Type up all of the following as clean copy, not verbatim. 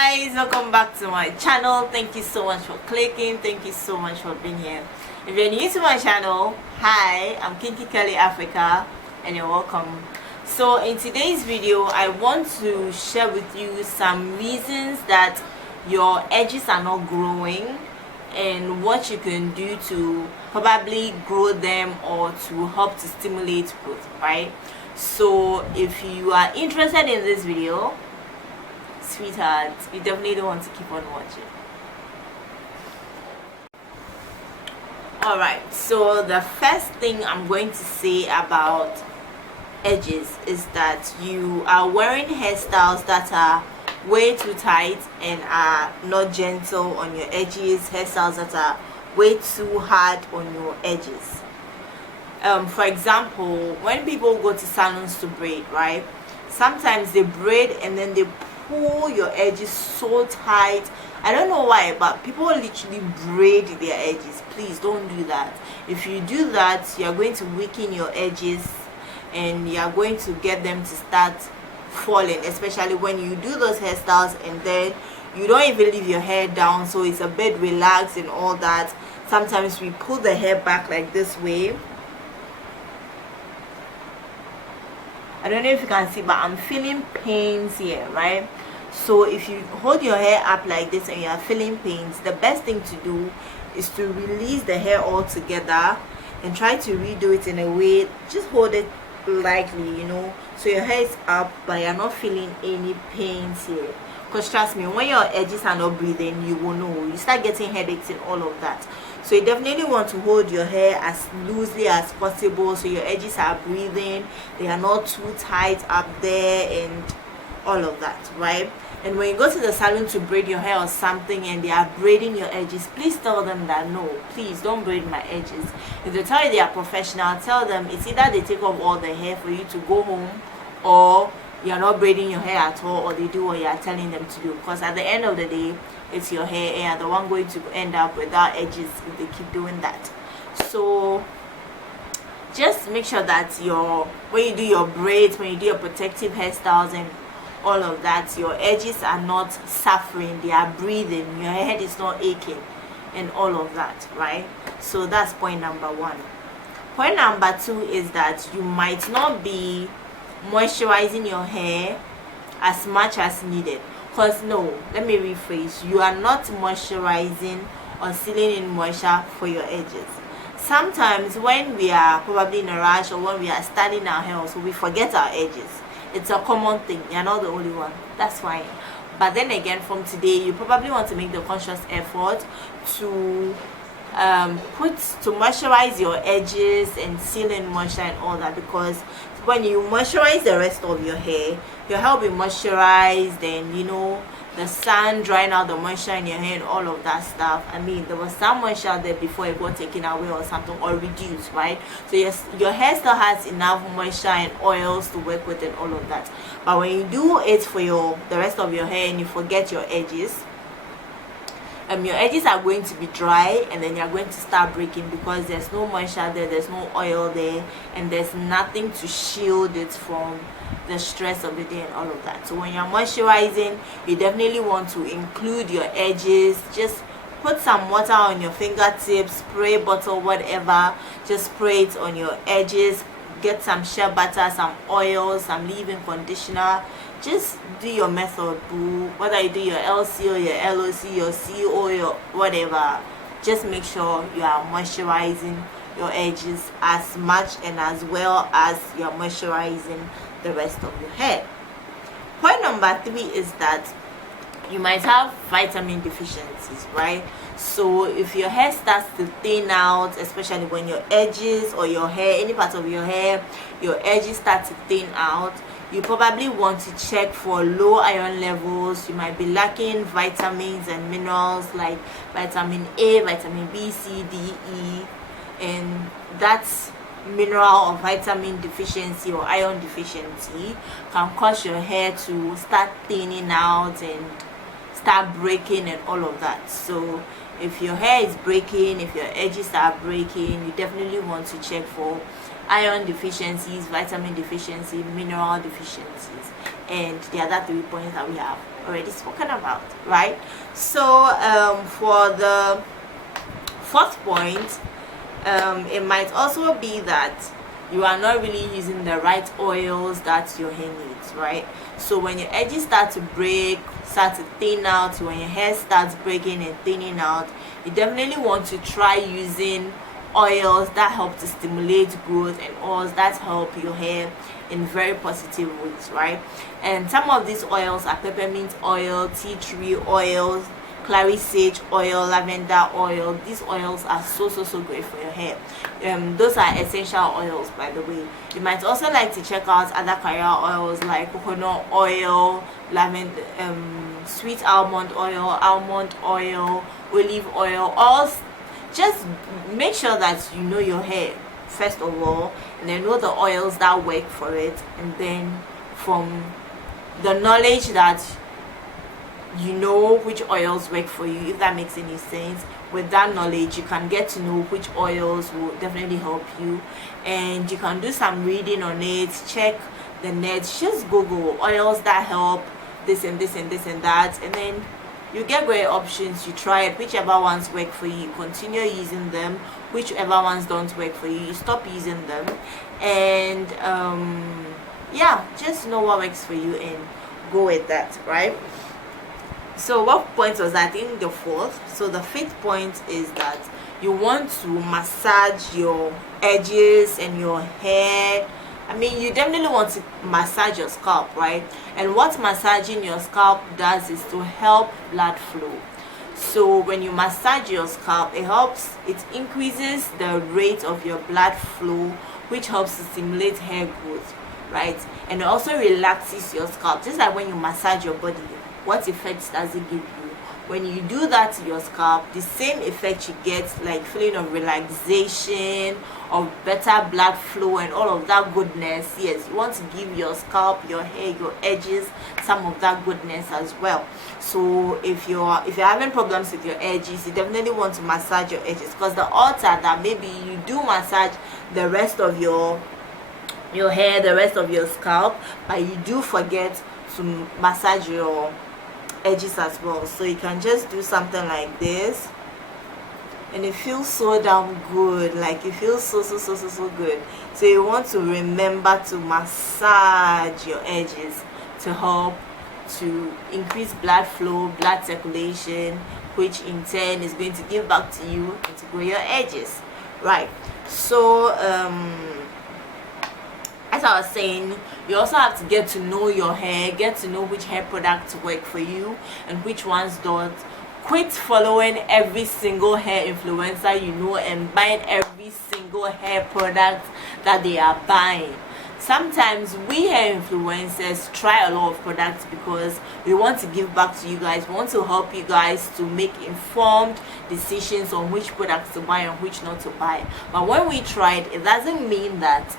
guys, welcome back to my channel. Thank you so much for clicking. Thank you so much for being here. If you're new to my channel, hi, I'm KinkyCurly Africa and you're welcome. So in today's video, I want to share with you some reasons that your edges are not growing and what you can do to probably grow them or to help to stimulate growth, right? So if you are interested in this video, sweetheart, you definitely don't want to keep on watching. Alright, so the first thing I'm going to say about edges is that you are wearing hairstyles that are way too tight and are not gentle on your edges, hairstyles that are way too hard on your edges. For example, when people go to salons to braid, right, sometimes they braid and then they pull your edges so tight. I don't know why, but people literally braid their edges. Please don't do that. If you do that, you are going to weaken your edges and you are going to get them to start falling, especially when you do those hairstyles and then you don't even leave your hair down, so it's a bit relaxed and all that. Sometimes we pull the hair back like this way. I don't know if you can see, but I'm feeling pains here, right? So if you hold your hair up like this and you are feeling pains, the best thing to do is to release the hair all together and try to redo it in a way, just hold it lightly, so your hair is up but you're not feeling any pains here. Because trust me, when your edges are not breathing, you will know. You start getting headaches and all of that. So you definitely want to hold your hair as loosely as possible so your edges are breathing, they are not too tight up there and all of that, right? And when you go to the salon to braid your hair or something and they are braiding your edges, please tell them that no, please don't braid my edges. If they tell you they are professional, tell them it's either they take off all the hair for you to go home, or you're not braiding your hair at all, or they do what you are telling them to do. Because at the end of the day, it's your hair and you're the one going to end up without edges if they keep doing that. So just make sure that when you do your braids, when you do your protective hairstyles and all of that, your edges are not suffering, they are breathing, your head is not aching and all of that, right? So that's point number one. Point number two is that you might not be moisturizing your hair as much as needed. Because let me rephrase, you are not moisturizing or sealing in moisture for your edges. Sometimes when we are probably in a rush or when we are styling our hair, so we forget our edges. It's a common thing, you're not the only one, that's fine. But then again, from today you probably want to make the conscious effort to moisturize your edges and seal in moisture and all that, because when you moisturize the rest of your hair will be moisturized, and the sun drying out the moisture in your hair and all of that stuff. I mean, there was some moisture there before it got taken away or something, or reduced, right? So yes, your hair still has enough moisture and oils to work with and all of that. But when you do it for the rest of your hair and you forget your edges are going to be dry, and then you're going to start breaking because there's no moisture there, there's no oil there, and there's nothing to shield it from the stress of the day and all of that. So when you're moisturizing, you definitely want to include your edges. Just put some water on your fingertips, spray bottle, whatever, just spray it on your edges. Get some shea butter, some oil, some leave-in conditioner. Just do your method, boo. Whether you do your LC or your LOC, your CO, your whatever, just make sure you are moisturizing your edges as much and as well as you're moisturizing the rest of your hair. Point number three is that you might have vitamin deficiencies, right? So if your hair starts to thin out, especially when your edges or your hair, any part of your hair, your edges start to thin out, you probably want to check for low iron levels. You might be lacking vitamins and minerals like vitamin A, vitamin B, C, D, E, and that's mineral or vitamin deficiency or iron deficiency can cause your hair to start thinning out and start breaking and all of that. So if your hair is breaking, if your edges are breaking, you definitely want to check for iron deficiencies, vitamin deficiency, mineral deficiencies. and the other 3 points that we have already spoken about, right? So for the 4th point, it might also be that you are not really using the right oils that your hair needs, right? So when your edges start to break, start to thin out, when your hair starts breaking and thinning out, you definitely want to try using oils that help to stimulate growth and oils that help your hair in very positive ways, right? And some of these oils are peppermint oil, tea tree oil, clary sage oil, lavender oil. These oils are so great for your hair. Those are essential oils, by the way. You might also like to check out other career oils like coconut oil, lavender, sweet almond oil, olive oil. All just make sure that you know your hair first of all, and then know the oils that work for it, and then from the knowledge that you know which oils work for you, if that makes any sense, with that knowledge you can get to know which oils will definitely help you, and you can do some reading on it, check the net, just Google oils that help this and this and this and that, and then you get great options. You try it, whichever ones work for you, you continue using them. Whichever ones don't work for you, you stop using them. And yeah, just know what works for you and go with that, right? So what point was that? I think the 4th. So the 5th point is that you want to massage your edges and your hair. I mean, you definitely want to massage your scalp, right? And what massaging your scalp does is to help blood flow. So when you massage your scalp, it increases the rate of your blood flow, which helps to stimulate hair growth, right? And it also relaxes your scalp. Just like when you massage your body, what effects does it give you? When you do that to your scalp, the same effect you get, like feeling of relaxation, of better blood flow and all of that goodness. Yes, you want to give your scalp, your hair, your edges some of that goodness as well. So if you're having problems with your edges, you definitely want to massage your edges, because the odds are that maybe you do massage the rest of your hair, the rest of your scalp, but you do forget to massage your edges as well. So you can just do something like this, and it feels so damn good. Like it feels so good. So you want to remember to massage your edges to help to increase blood flow, blood circulation, which in turn is going to give back to you and to grow your edges, right? So as I was saying, you also have to get to know your hair, get to know which hair products work for you and which ones don't. Quit following every single hair influencer you know and buying every single hair product that they are buying. Sometimes we hair influencers try a lot of products because we want to give back to you guys. We want to help you guys to make informed decisions on which products to buy and which not to buy. But when we try it doesn't mean that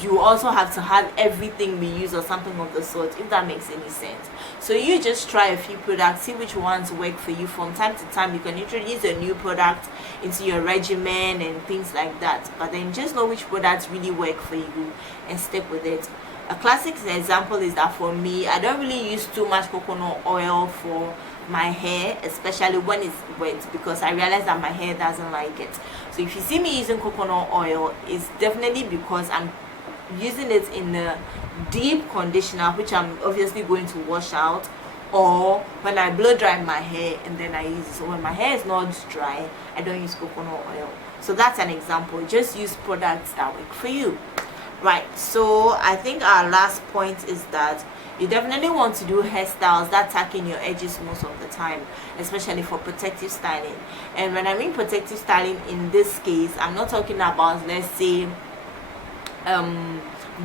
you also have to have everything we use or something of the sort, if that makes any sense. So you just try a few products, see which ones work for you. From time to time you can introduce a new product into your regimen and things like that, but then just know which products really work for you and stick with it. A classic example is that for me, I don't really use too much coconut oil for my hair, especially when it's wet, because I realize that my hair doesn't like it. So if you see me using coconut oil, it's definitely because I'm using it in a deep conditioner, which I'm obviously going to wash out, or when I blow dry my hair and then I use it. So when my hair is not dry, I don't use coconut oil. So that's an example. Just use products that work for you, right? So I think our last point is that you definitely want to do hairstyles that tuck in your edges most of the time, especially for protective styling. And when I mean protective styling in this case, I'm not talking about, let's say,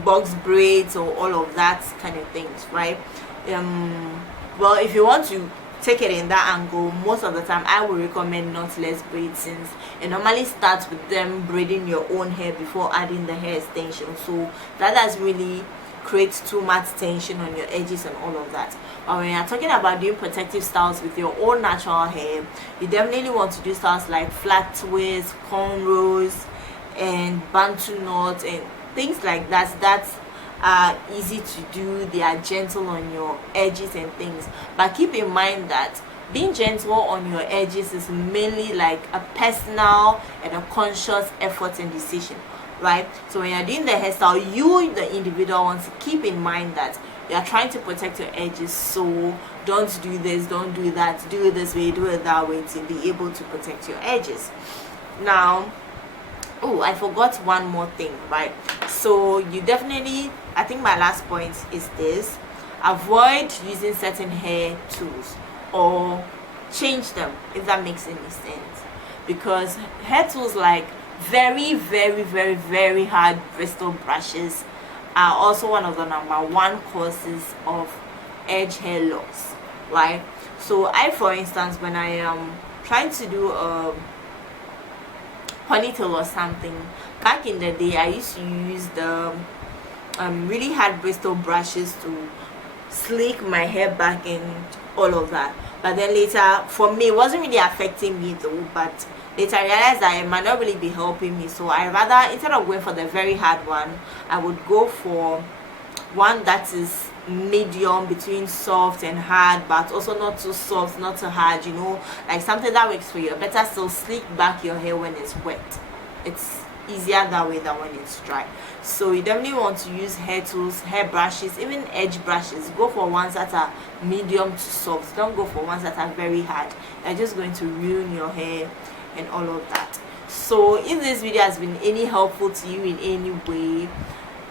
box braids or all of that kind of things, right? Well, if you want to take it in that angle, most of the time I would recommend knotless braids, since it normally starts with them braiding your own hair before adding the hair extension. So that does really create too much tension on your edges and all of that. But when you're talking about doing protective styles with your own natural hair, you definitely want to do styles like flat twists, cornrows, and bantu knots and things like that are easy to do, they are gentle on your edges and things. But keep in mind that being gentle on your edges is mainly like a personal and a conscious effort and decision, right? So when you're doing the hairstyle, you the individual wants to keep in mind that you are trying to protect your edges, so don't do this, don't do that, do it this way, do it that way, to be able to protect your edges. Now, oh, I forgot one more thing, right? So you definitely, I think my last point is this: avoid using certain hair tools or change them, if that makes any sense, because hair tools like very hard bristle brushes are also one of the #1 causes of edge hair loss, right? So I, for instance, when I am trying to do a ponytail or something, back in the day I used to use the really hard bristle brushes to slick my hair back and all of that. But then later, for me, it wasn't really affecting me though, but later I realized that it might not really be helping me. So I rather, instead of going for the very hard one, I would go for one that is medium between soft and hard, but also not too soft, not too hard, you know, like something that works for you. Better still slick back your hair when it's wet. It's easier that way than when it's dry. So you definitely want to use hair tools, hair brushes, even edge brushes. Go for ones that are medium to soft. Don't go for ones that are very hard. They're just going to ruin your hair and all of that. So if this video has been any helpful to you in any way,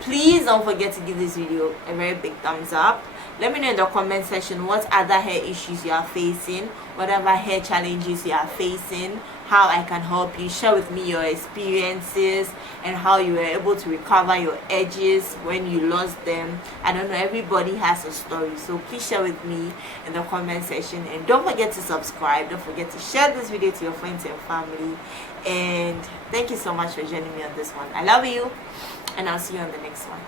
please don't forget to give this video a very big thumbs up. Let me know in the comment section what other hair issues you are facing, whatever hair challenges you are facing, how I can help you. Share with me your experiences and how you were able to recover your edges when you lost them. I don't know, everybody has a story, so please share with me in the comment section, and don't forget to subscribe. Don't forget to share this video to your friends and family. And thank you so much for joining me on this one. I love you, and I'll see you on the next one.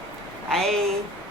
Bye.